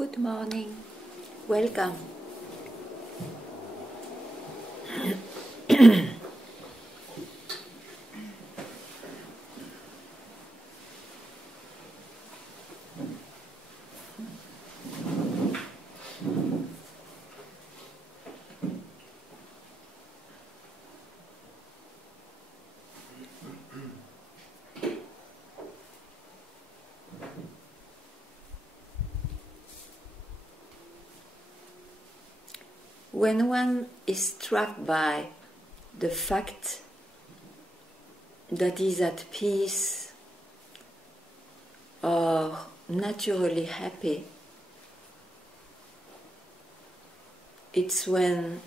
Good morning. Welcome. When one is struck by the fact that he is at peace or naturally happy, it's when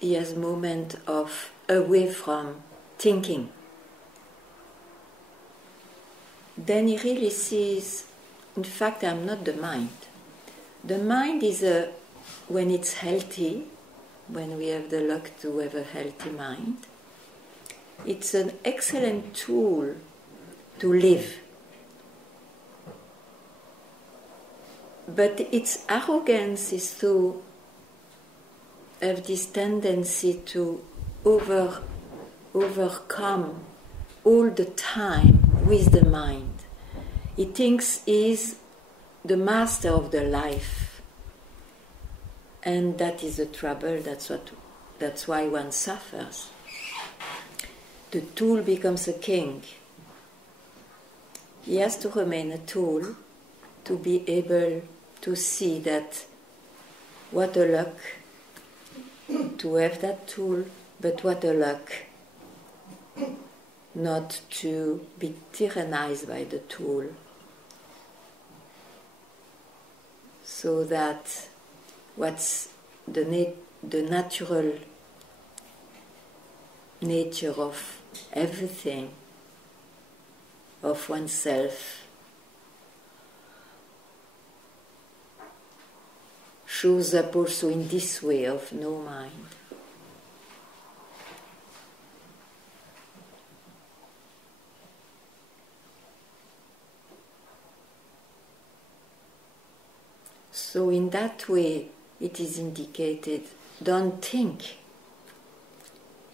he has a moment of away from thinking. Then he really sees, in fact, I'm not the mind. The mind is when it's healthy, when we have the luck to have a healthy mind, it's an excellent tool to live. But its arrogance is to have this tendency to overcome all the time with the mind. He thinks he is the master of the life. And that is the trouble, that's why one suffers. The tool becomes a king. He has to remain a tool to be able to see that what a luck to have that tool, but what a luck not to be tyrannized by the tool. So that what's the natural nature of everything, of oneself, shows up also in this way of no mind. So in that way, it is indicated, don't think.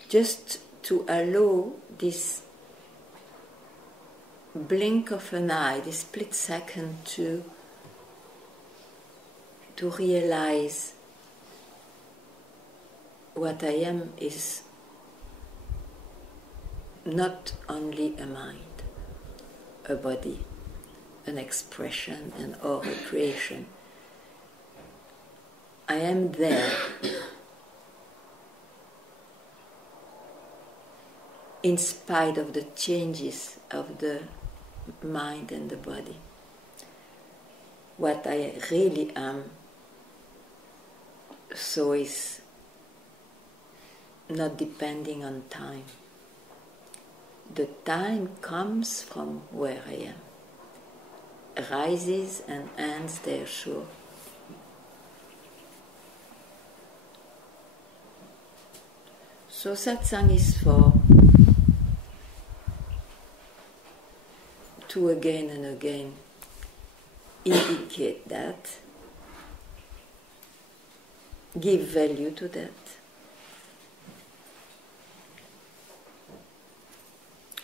Just to allow this blink of an eye, this split second to realize what I am is not only a mind, a body, an expression, or a creation. I am there in spite of the changes of the mind and the body. What I really am, so is not depending on time. The time comes from where I am, rises and ends there, sure. So satsang is to again and again indicate that, give value to that.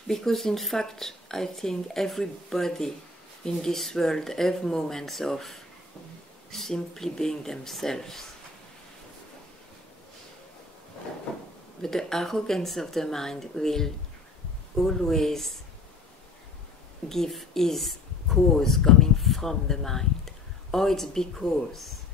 Because in fact, I think everybody in this world have moments of simply being themselves. But the arrogance of the mind will always give his cause coming from the mind. Or it's because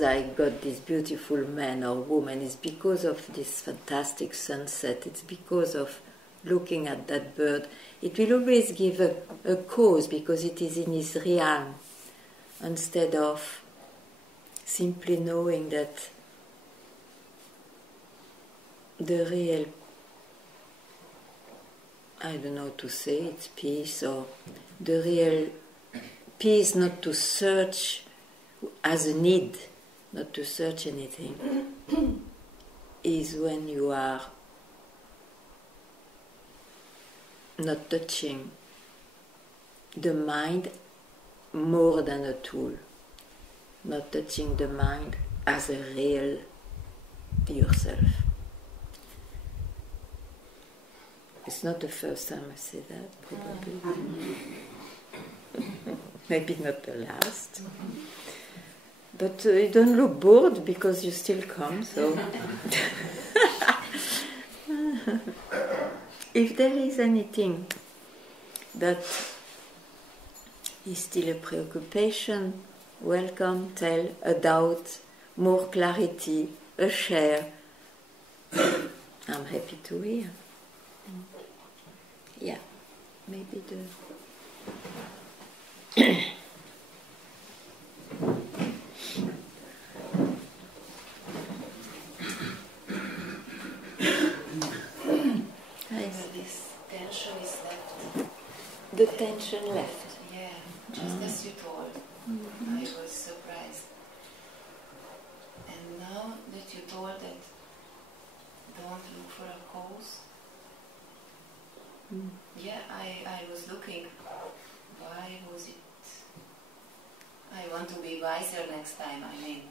I got this beautiful man or woman, it's because of this fantastic sunset, it's because of looking at that bird. It will always give a cause because it is in his realm, instead of simply knowing that the real, I don't know how to say, it's peace, or the real peace, not to search as a need, not to search anything, is when you are not touching the mind more than a tool, not touching the mind as a real yourself. It's not the first time I say that, probably. Maybe not the last. But you don't look bored because you still come, so... If there is anything that is still a preoccupation, welcome, tell, a doubt, more clarity, a share. I'm happy to hear. Yeah, maybe the... This tension is left. The tension left. Yeah, just as you told. I was surprised. And now that you told that don't look for a cause, yeah, I was looking. Why was it? I want to be wiser next time, I mean.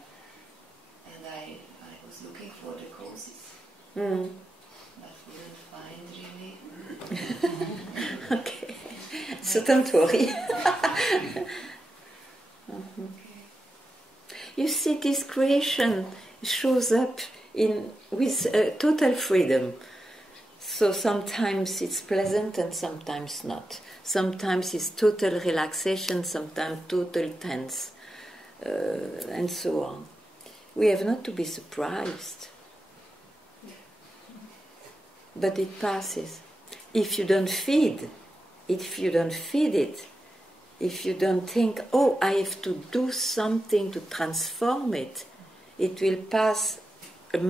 And I was looking for the causes. But couldn't find really. Okay, so don't worry. You see, this creation shows up with total freedom. So sometimes it's pleasant and sometimes not. Sometimes it's total relaxation, sometimes total tense, and so on. We have not to be surprised. But it passes. If you don't feed it, if you don't think, oh, I have to do something to transform it, it will pass it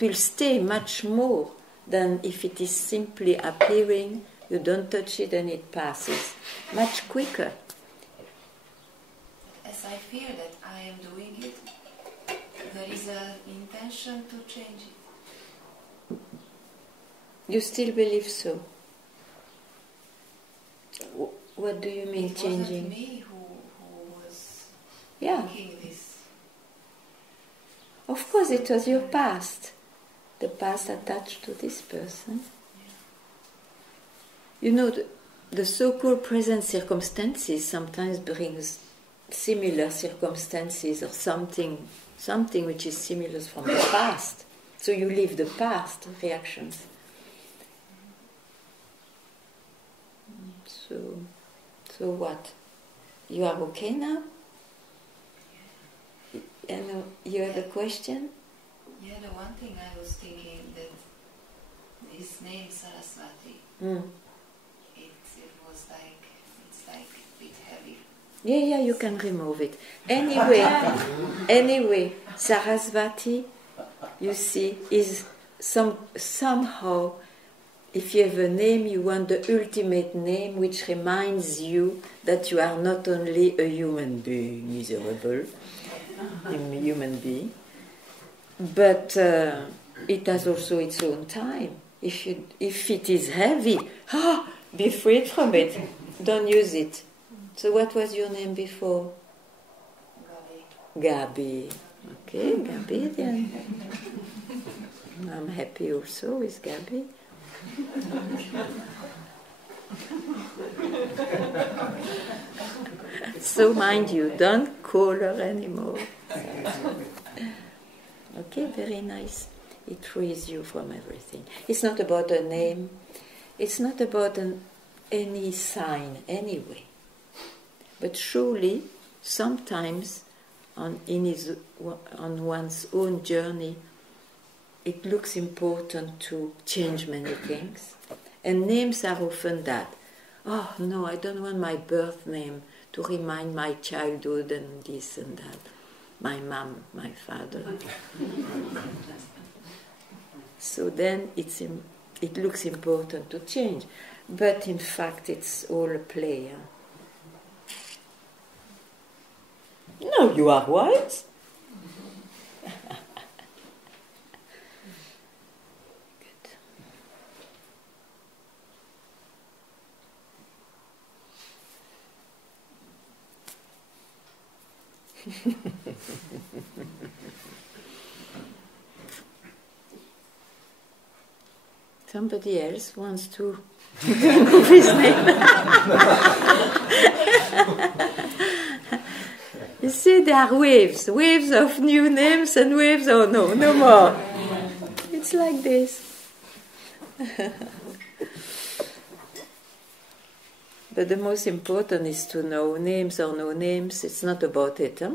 will stay much more than if it is simply appearing, you don't touch it and it passes. Much quicker. As I feel that I am doing it, there is an intention to change it. You still believe so? What do you mean it changing? It wasn't me who was Yeah. thinking this. Of course, it was your past. The past attached to this person. You know, the so-called present circumstances sometimes brings similar circumstances or something which is similar from the past. So you live the past reactions. So what? You are okay now? And you have a question? Yeah, the one thing I was thinking that his name Saraswati, it was like, it's like a bit heavy. Yeah, you can remove it. Anyway, Saraswati, you see, is somehow, if you have a name, you want the ultimate name which reminds you that you are not only a human being, miserable, a human being, but it has also its own time. If it is heavy, be freed from it. Don't use it. So what was your name before? Gabi. Okay, Gabi then. I'm happy also with Gabi. So mind you, don't call her anymore. Okay, very nice. It frees you from everything. It's not about a name. It's not about any sign anyway. But surely, sometimes on one's own journey, it looks important to change many things. And names are often that. Oh, no, I don't want my birth name to remind my childhood and this and that. My mom, my father. So then it looks important to change. But in fact, it's all a play. Huh? No, you are right. Good. Somebody else wants to move his name. You see, there are waves of new names and waves, oh no more. It's like this. But the most important is to know names or no names. It's not about it, huh?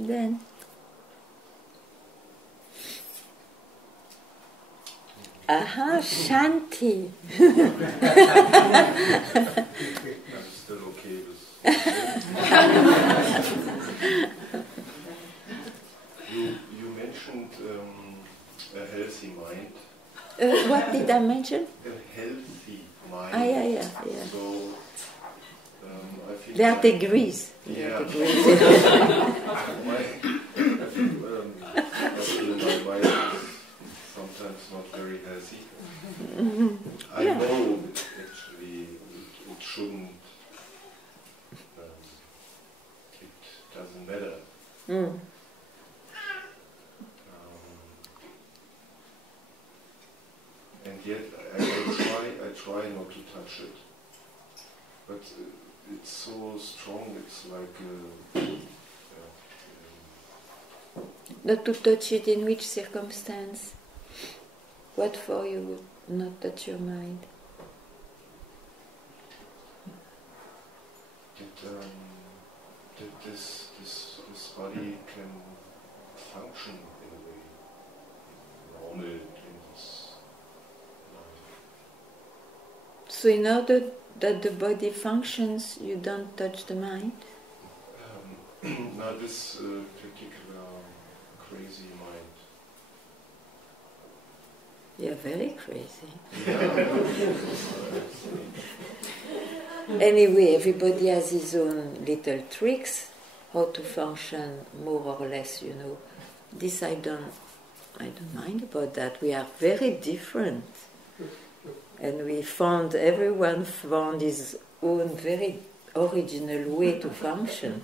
Then aha, Shanti. I'm still okay with you mentioned a healthy mind. What did I mention? A healthy mind. Yeah. So I feel There are degrees. Yeah. I feel my mind is sometimes not very healthy. I know actually it shouldn't. It doesn't matter. And yet I try not to touch it. But it's so strong. It's like. Not to touch it in which circumstance? What for you would not touch your mind? That this body can function in a way normal in this life. So in order that the body functions, you don't touch the mind? Not this particular crazy mind. You're very crazy. Yeah. Anyway, everybody has his own little tricks, how to function more or less, you know. This I don't mind about that. We are very different. And everyone found his own very original way to function.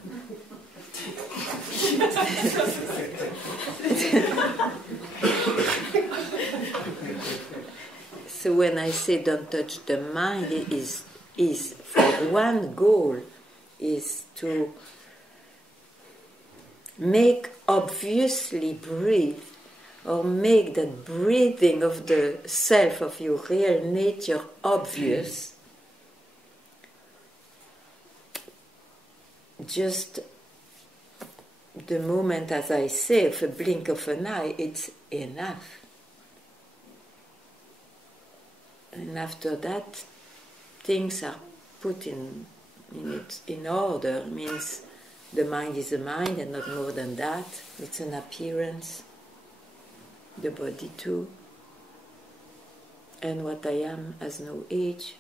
So when I say don't touch the mind, it is for one goal is to make obviously breathe, or make that breathing of the self, of your real nature, obvious. Just the moment, as I say, of a blink of an eye, it's enough. And after that, things are put in order. Means the mind is a mind and not more than that. It's an appearance. The body too. And what I am has no age.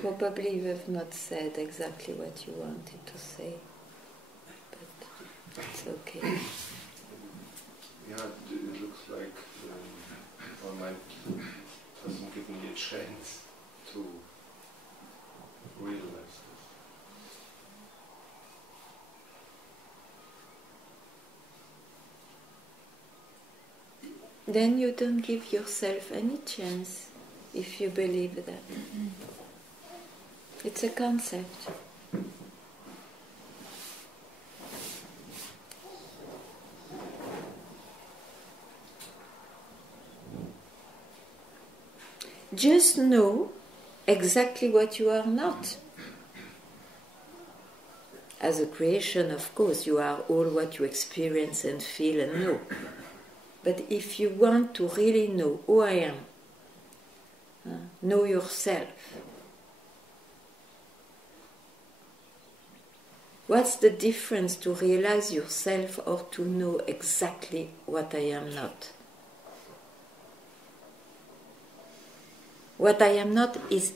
Probably you have not said exactly what you wanted to say, but it's okay. Yeah, it looks like my mind doesn't give me a chance to realize Then you don't give yourself any chance if you believe that. It's a concept. Just know exactly what you are not. As a creation, of course, you are all what you experience and feel and know. But if you want to really know who I am, know yourself. What's the difference to realize yourself or to know exactly what I am not? What I am not is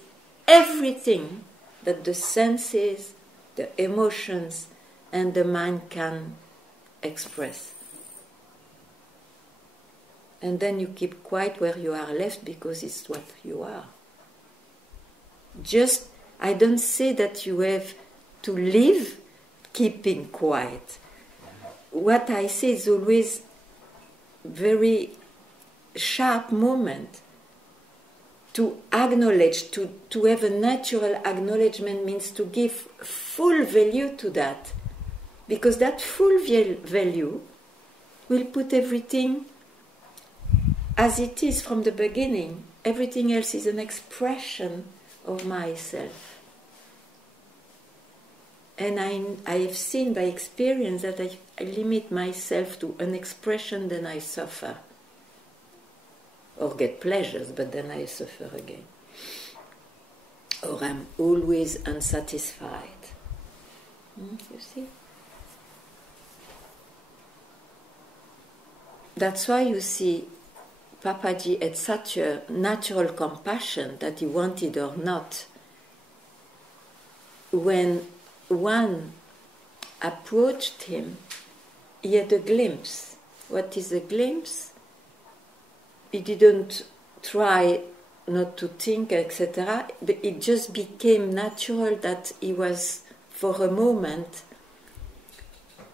everything that the senses, the emotions, and the mind can express. And then you keep quiet where you are left because it's what you are. Just, I don't say that you have to live keeping quiet. What I say is always very sharp moment. To acknowledge, to have a natural acknowledgement means to give full value to that. Because that full value will put everything as it is from the beginning. Everything else is an expression of myself. And I have seen by experience that I limit myself to an expression, then I suffer. Or get pleasures, but then I suffer again. Or I'm always unsatisfied. You see? That's why you see Papaji had such a natural compassion that he wanted or not. When one approached him, he had a glimpse. What is a glimpse? He didn't try not to think, etc. But it just became natural that he was, for a moment,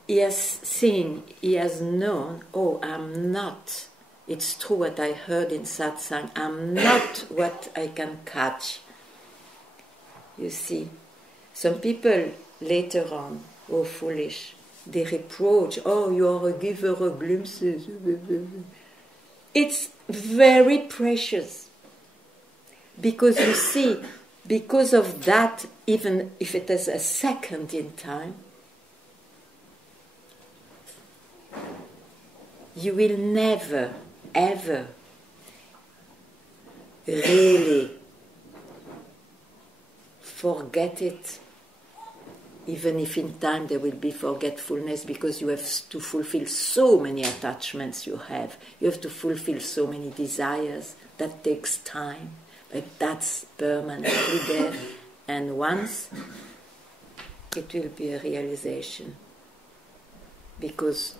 he has seen, he has known, oh, I'm not. It's true what I heard in satsang. I'm not what I can catch. You see, some people later on, oh, foolish, they reproach, oh, you are a giver of glimpses. It's very precious. Because you see, because of that, even if it is a second in time, you will never, ever really forget it, even if in time there will be forgetfulness, because you have to fulfill so many attachments you have. You have to fulfill so many desires. That takes time. But that's permanently there. And once, it will be a realization. Because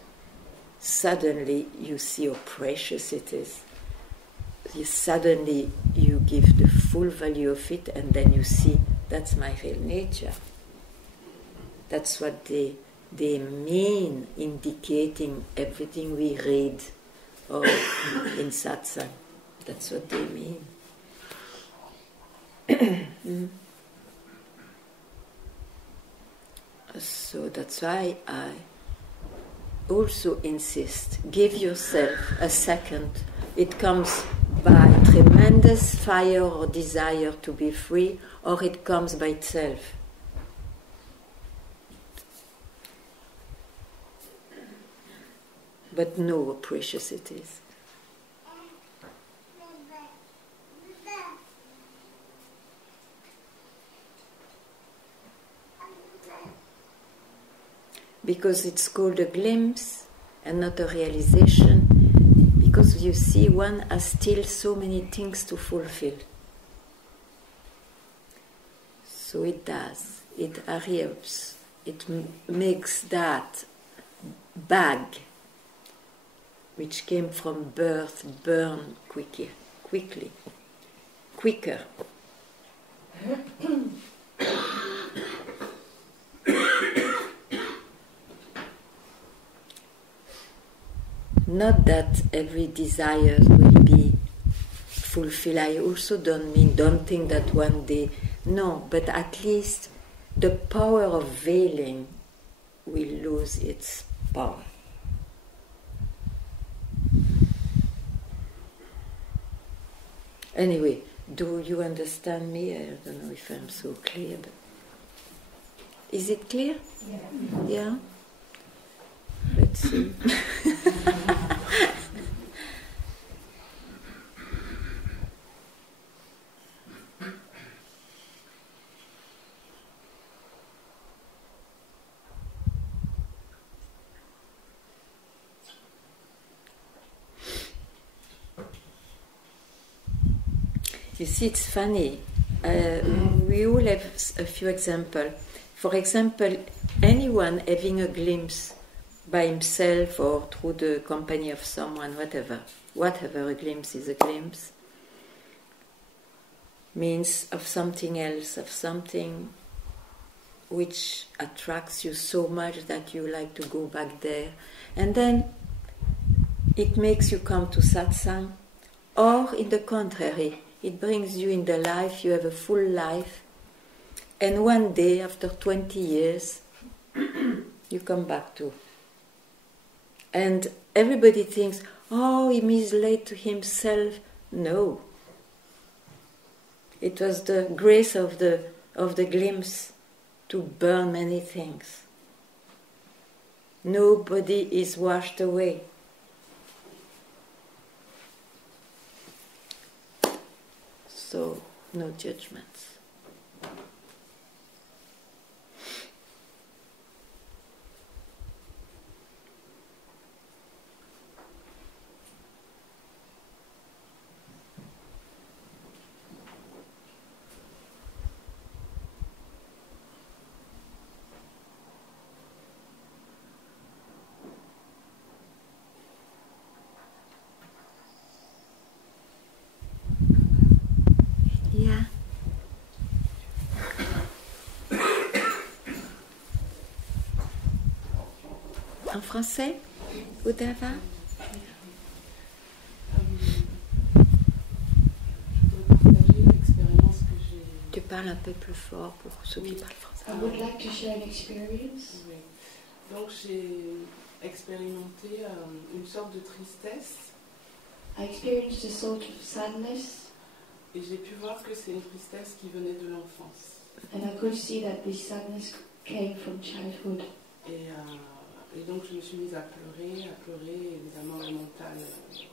suddenly you see how precious it is. Suddenly you give the full value of it, and then you see, that's my real nature. That's what they mean, indicating everything we read or in satsang. That's what they mean. So that's why I also insist, give yourself a second. It comes by tremendous fire or desire to be free, or it comes by itself. But know how precious it is. Because it's called a glimpse and not a realization, because you see, one has still so many things to fulfill. So it does, it arrives, it makes that bag which came from birth burn quicker. Not that every desire will be fulfilled. I also don't think that one day No, but at least the power of veiling will lose its power. Anyway, do you understand me? I don't know if I'm so clear, but is it clear? Yeah. Yeah? Let's see. You see, it's funny. We all have a few examples. For example, anyone having a glimpse by himself or through the company of someone, whatever a glimpse is a glimpse, means of something else, of something which attracts you so much that you like to go back there. And then it makes you come to satsang, or in the contrary, it brings you in the life, you have a full life, and one day, after 20 years, you come back to. And everybody thinks, oh, he misled to himself. No. It was the grace of the glimpse to burn many things. Nobody is washed away. So, no judgments. Yeah. En français, Uddhava? Je voudrais partager l'expérience que j'ai. Tu parles un peu plus fort pour ceux qui parlent français. I would like to share an experience. Oui. Donc j'ai expérimenté une sorte de tristesse I experienced a sort of sadness, et j'ai pu voir que c'est une tristesse qui venait de l'enfance. and I could see that this sadness came from childhood. Et donc je me suis mise à pleurer, évidemment le mental est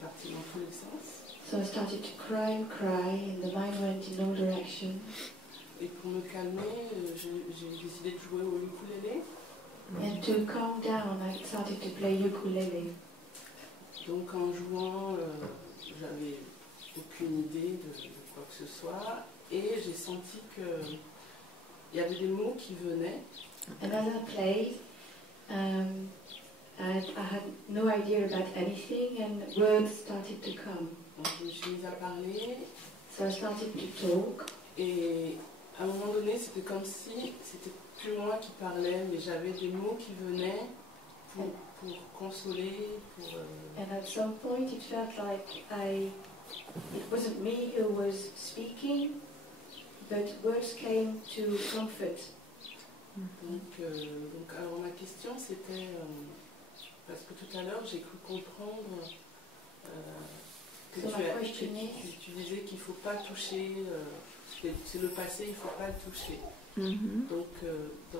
parti dans tous les sens. So I started to cry, and the mind went in all directions. Et pour me calmer, j'ai décidé de jouer au ukulélé. And to calm down, I started to play ukulele. Donc en jouant, j'avais aucune idée de quoi que ce soit. Et j'ai senti qu'il y avait des mots qui venaient. And as I played, I had no idea about anything, and words started to come. Donc je me suis mise à parler. So I started to talk, Et à un moment donné, c'était comme si c'était plus moi qui parlais, mais j'avais des mots qui venaient pour consoler, and at some point it felt like it wasn't me who was speaking, but words came to comfort. Donc, alors ma question c'était, parce que tout à l'heure j'ai cru comprendre que So my question tu disais qu'il ne faut pas toucher, c'est le passé, il ne faut pas le toucher. Donc,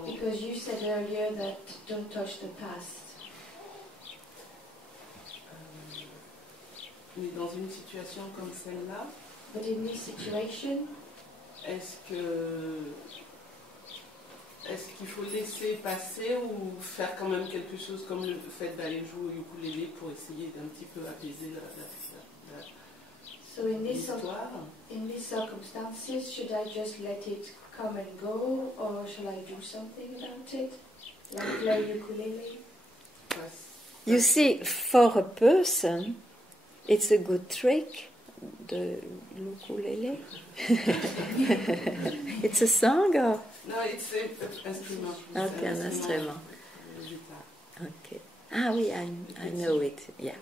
Because you said earlier that don't touch the past. mais dans une situation comme celle-là, But in this situation, est-ce qu'il faut laisser passer ou faire quand même quelque chose comme le fait d'aller jouer au ukulélé pour essayer d'un petit peu apaiser so in these circumstances, should I just let it come and go, or shall I do something about it? Like play ukulele? You see, for a person, it's a good trick, the ukulele. It's a song or? No, it's an instrument. Okay, an instrument. Okay. Ah oui, I know it, yeah.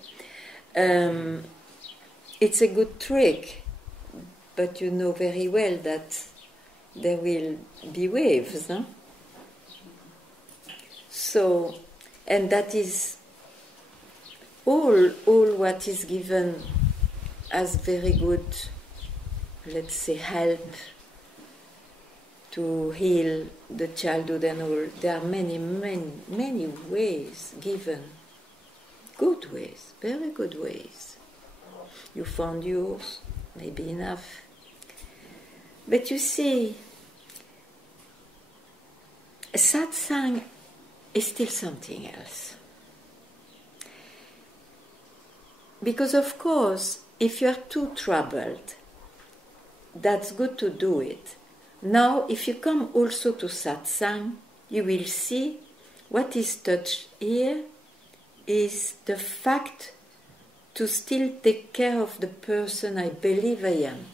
It's a good trick, but you know very well that there will be waves. Huh? So, and that is all what is given as very good, let's say, help to heal the childhood and all. There are many ways given. Good ways, very good ways. You found yours, maybe enough. But you see, satsang is still something else. Because of course, if you are too troubled, that's good to do it. Now, if you come also to satsang, you will see what is touched here is the fact to still take care of the person I believe I am.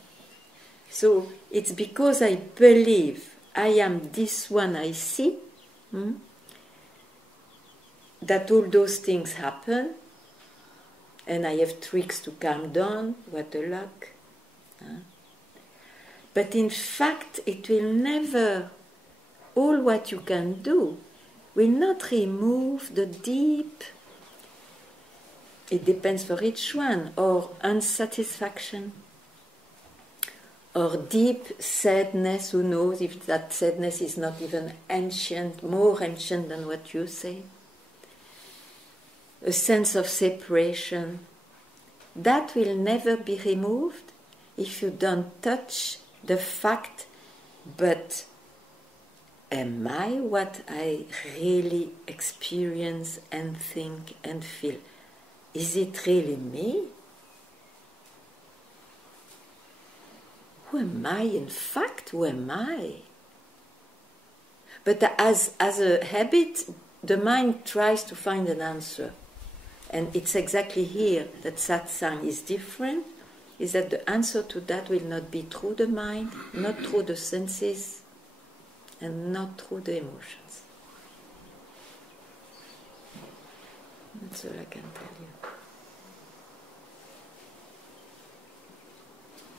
So it's because I believe I am this one I see that all those things happen, and I have tricks to calm down. What a luck. But in fact, it will never, all what you can do will not remove the deep, it depends for each one, or unsatisfaction, or deep sadness. Who knows if that sadness is not even ancient, more ancient than what you say. A sense of separation. That will never be removed if you don't touch the fact, but am I what I really experience and think and feel? Is it really me? Who am I in fact? Who am I? But as a habit, the mind tries to find an answer. And it's exactly here that satsang is different, is that the answer to that will not be through the mind, not through the senses, and not through the emotions. That's all I can tell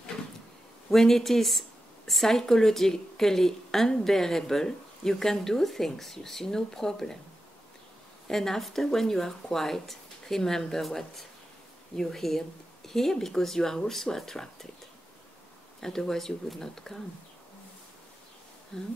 you. When it is psychologically unbearable, you can do things, you see, no problem. And after, when you are quiet, remember what you hear because you are also attracted. Otherwise you would not come. Huh?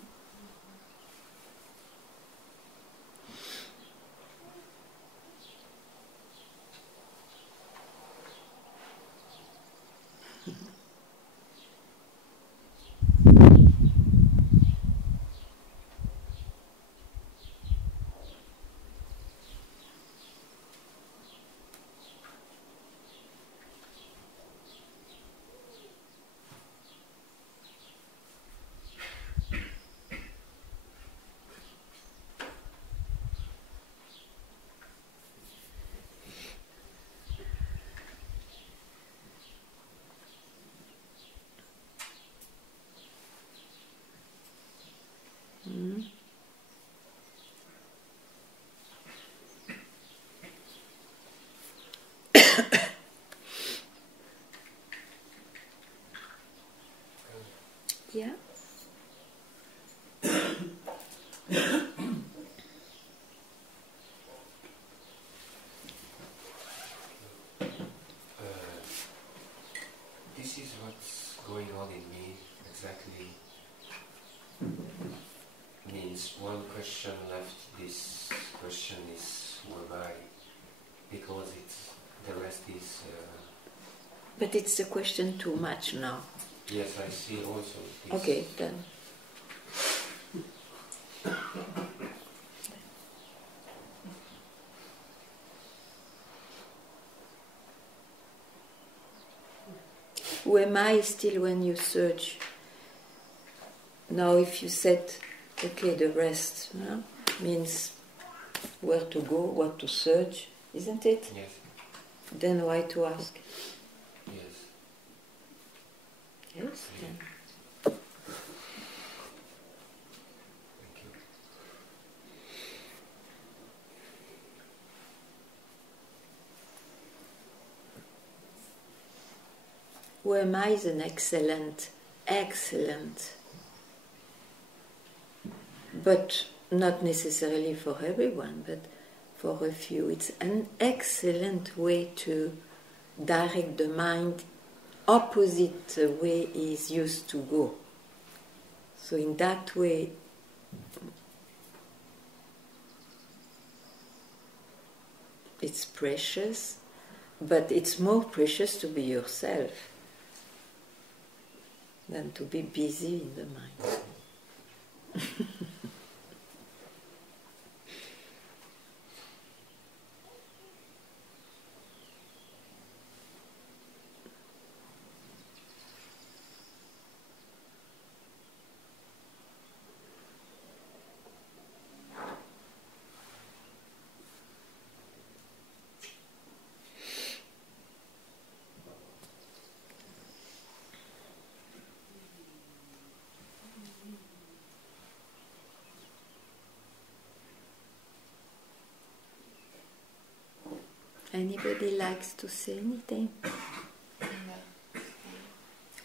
Yeah. This is what's going on in me exactly. Means one question left. This question is whereby, because the rest is. But it's a question too much now. Yes, I see also. This. Okay, then. Who am I still when you search? Now if you said, okay, the rest means where to go, what to search, isn't it? Yes. Then why to ask? Yes. Yes, then. Thank you. Who am I is an excellent but not necessarily for everyone, but for a few. It's an excellent way to direct the mind opposite the way it's used to go. So in that way, it's precious, but it's more precious to be yourself than to be busy in the mind. Anybody likes to say anything?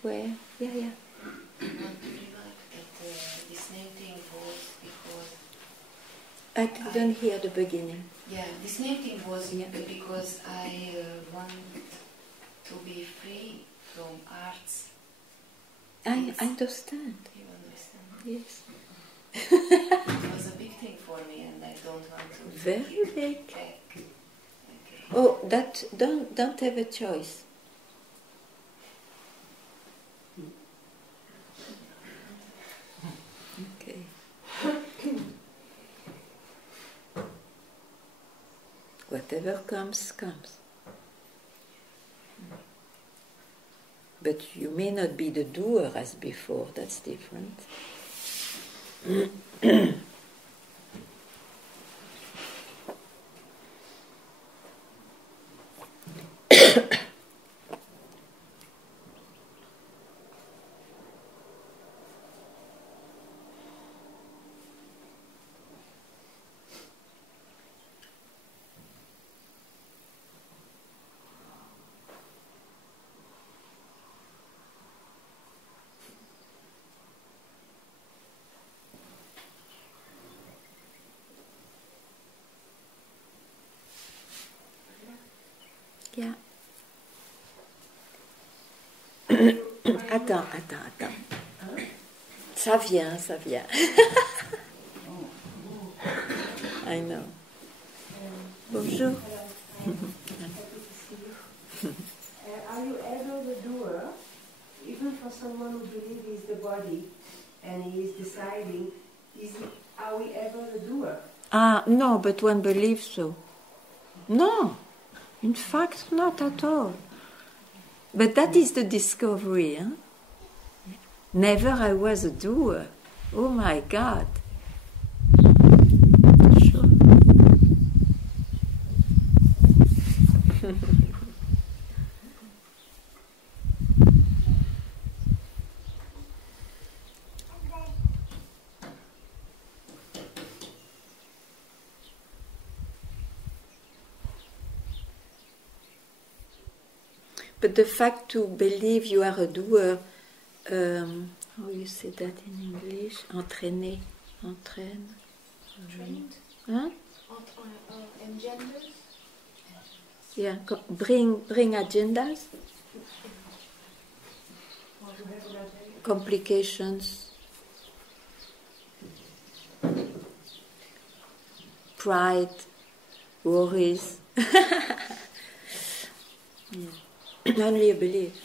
Where? Yeah. I want to remark that this name thing was because... I didn't hear the beginning. Yeah, this name thing was because I want to be free from arts. I understand. You understand? Yes. It was a big thing for me, and I don't want to Very keep big. back. Oh, that don't have a choice. Okay. Whatever comes, comes. But you may not be the doer as before, that's different. Yeah. Attends. Ça vient. I know. Bonjour. Are you ever the doer, even for someone who believes he's the body and he is deciding, are we ever the doer? No, but one believes so. No, in fact, not at all. But that is the discovery. Huh? Never I was a doer. Oh my God. Sure. But the fact to believe you are a doer, how you say that in English? Entraîner, entraîne. Trained? Huh? Engenders? Yeah, bring agendas, complications, pride, worries. Yeah. Only a belief.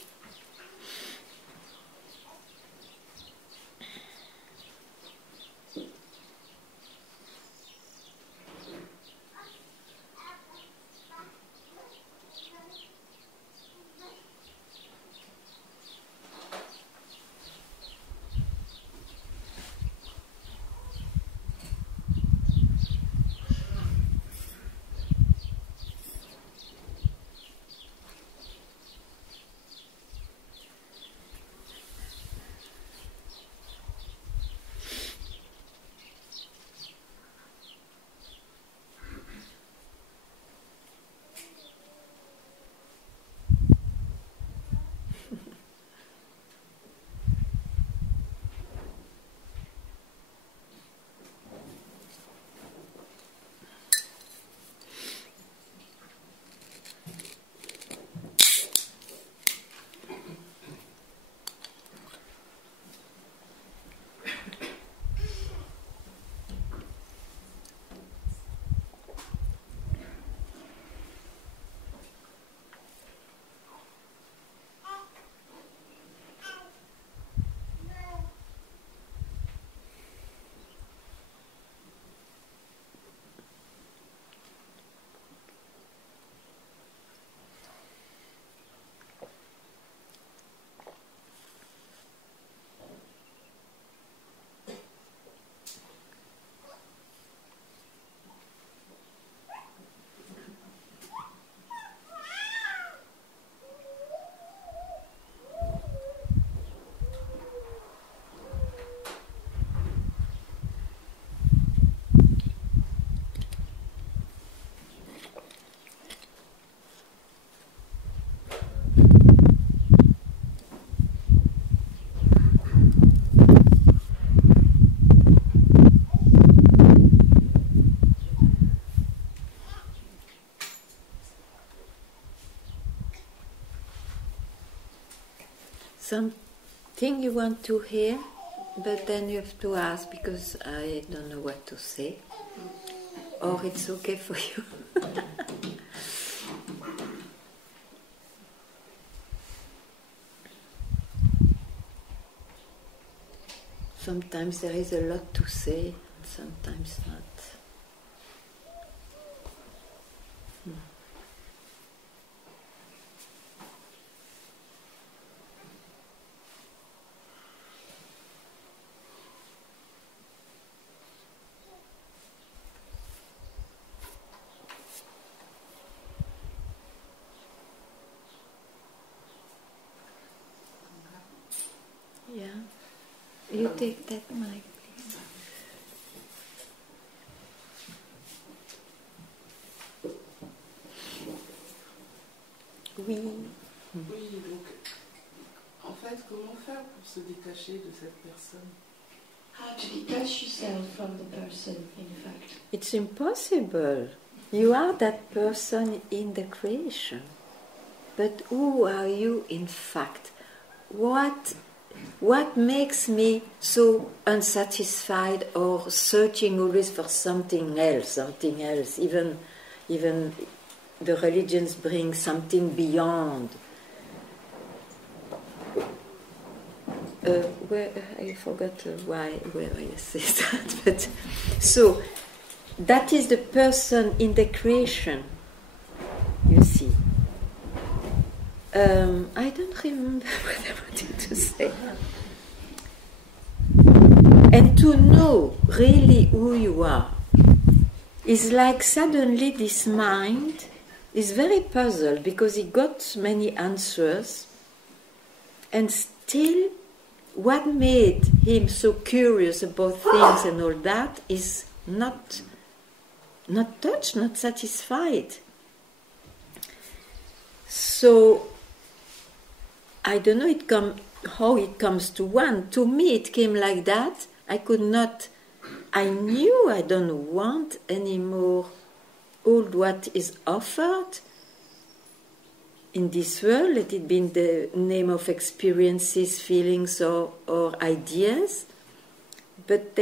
something you want to hear, but then you have to ask because I don't know what to say. Or it's okay for you. Sometimes there is a lot to say, sometimes not. Yeah. You take that mic, please. Oui. Oui, donc, en fait, comment faire pour se détacher de cette personne? How to detach yourself from the person, in fact. It's impossible. You are that person in the creation. But who are you in fact? What makes me so unsatisfied or searching always for something else? Even the religions bring something beyond. Where I forgot where I say that. But so that is the person in the creation. You see. I don't remember what I wanted to say. And to know really who you are is like suddenly this mind is very puzzled because he got many answers, and still what made him so curious about things and all that is not touched, not satisfied. So I don't know how it comes to one. To me it came like that. I knew I don't want anymore all what is offered in this world, let it be in the name of experiences, feelings or ideas. But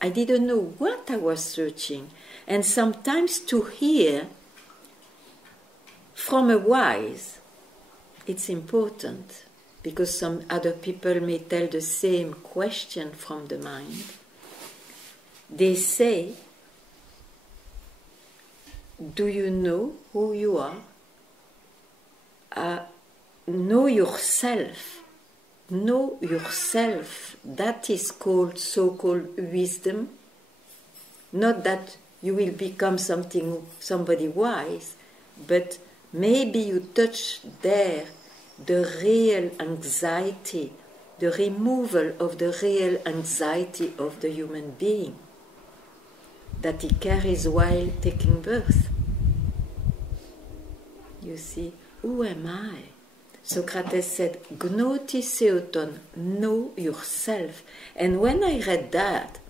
I didn't know what I was searching. And sometimes to hear from a wise, it's important, because some other people may tell the same question from the mind. They say, do you know who you are? Know yourself. Know yourself. That is called so-called wisdom. Not that you will become somebody wise, but maybe you touch there the real anxiety, the removal of the real anxiety of the human being that he carries while taking birth. You see, who am I? Socrates said, Gnoti seoton, know yourself. And when I read that,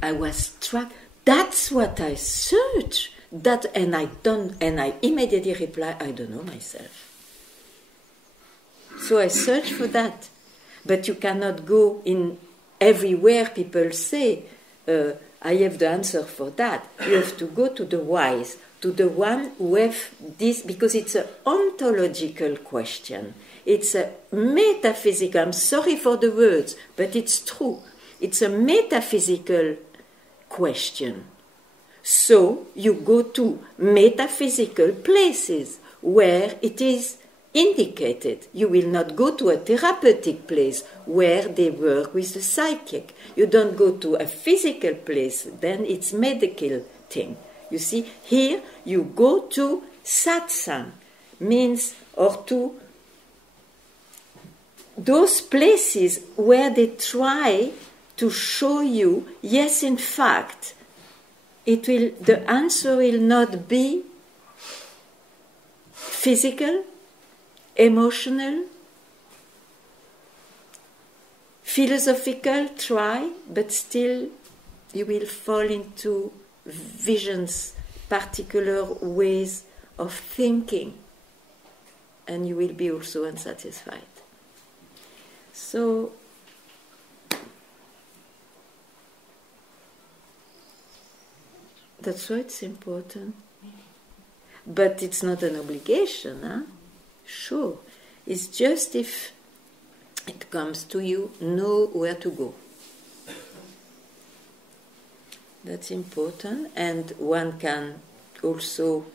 I was struck. That's what I search. And I immediately reply, I don't know myself. So I search for that. But you cannot go in everywhere people say, I have the answer for that. You have to go to the wise, to the one who have this, because it's an ontological question. It's a metaphysical, I'm sorry for the words, but it's true. It's a metaphysical question. So you go to metaphysical places where it is indicated. You will not go to a therapeutic place where they work with the psychic. You don't go to a physical place, then it's medical thing. You see, here you go to satsang, means, or to those places where they try to show you, yes, in fact, the answer will not be physical, emotional, philosophical, but still you will fall into visions, particular ways of thinking, and you will be also unsatisfied. So that's why it's important. But it's not an obligation, huh? Sure. It's just if it comes to you, know where to go. That's important, and one can also,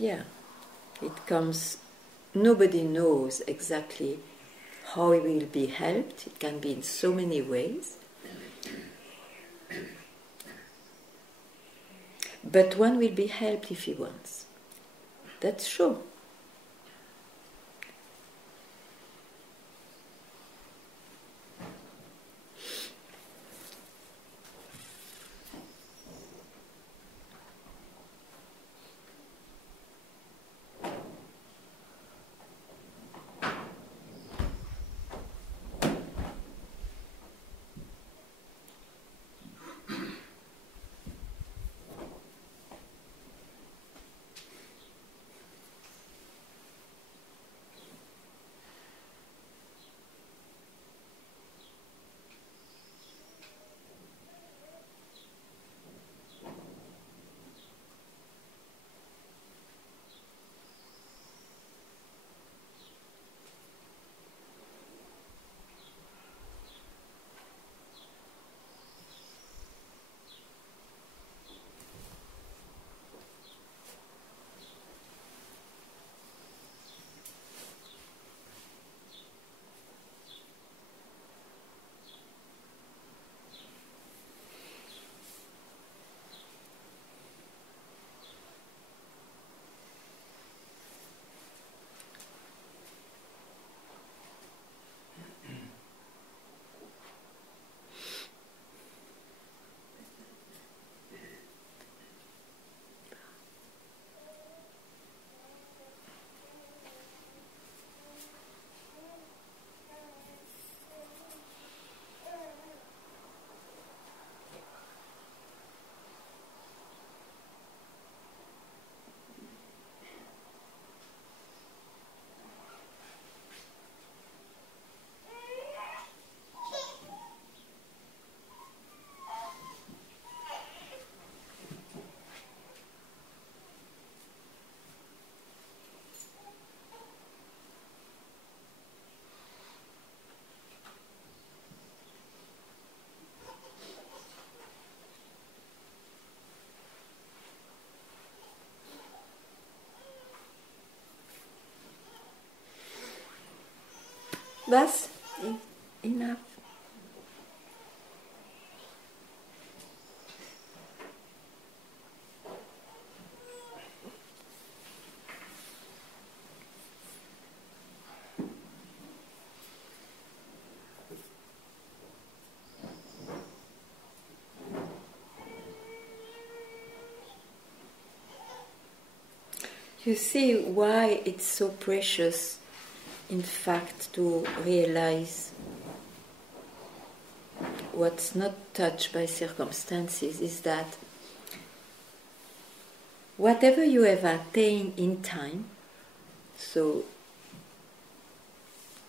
it comes, nobody knows exactly how he will be helped. It can be in so many ways. But one will be helped if he wants. That's sure. Bas, enough. You see why it's so precious, in fact, to realize what's not touched by circumstances is that whatever you have attained in time, so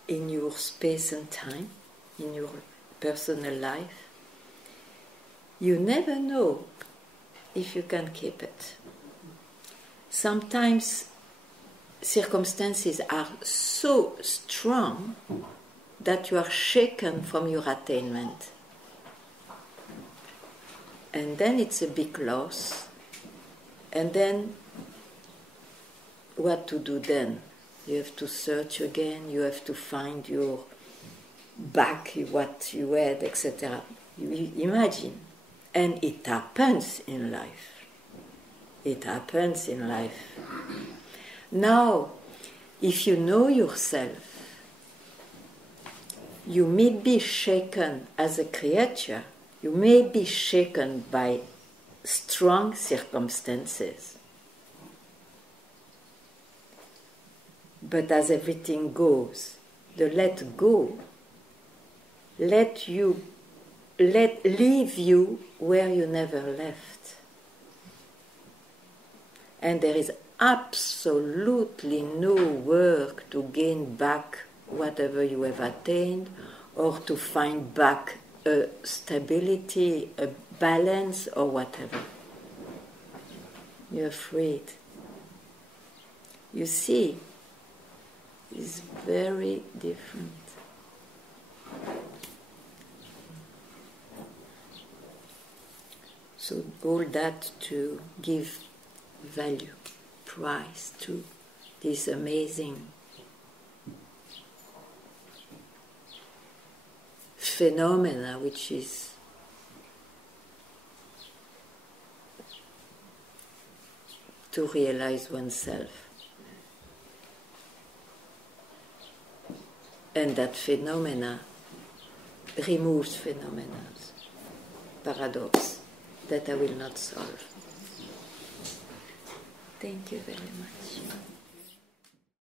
in your space and time, in your personal life, you never know if you can keep it. Sometimes circumstances are so strong that you are shaken from your attainment. And then it's a big loss. And then what to do then? You have to search again, you have to find your back, what you had, etc. You imagine. And it happens in life. It happens in life. Now, if you know yourself, you may be shaken as a creature, you may be shaken by strong circumstances. But as everything goes, the let go, leave you where you never left. And there is absolutely no work to gain back whatever you have attained, or to find back a stability, a balance, or whatever. You're afraid. You see, it's very different. So all that to give value, price to this amazing phenomena which is to realize oneself. And that phenomena removes phenomena, paradox, that I will not solve. Thank you very much.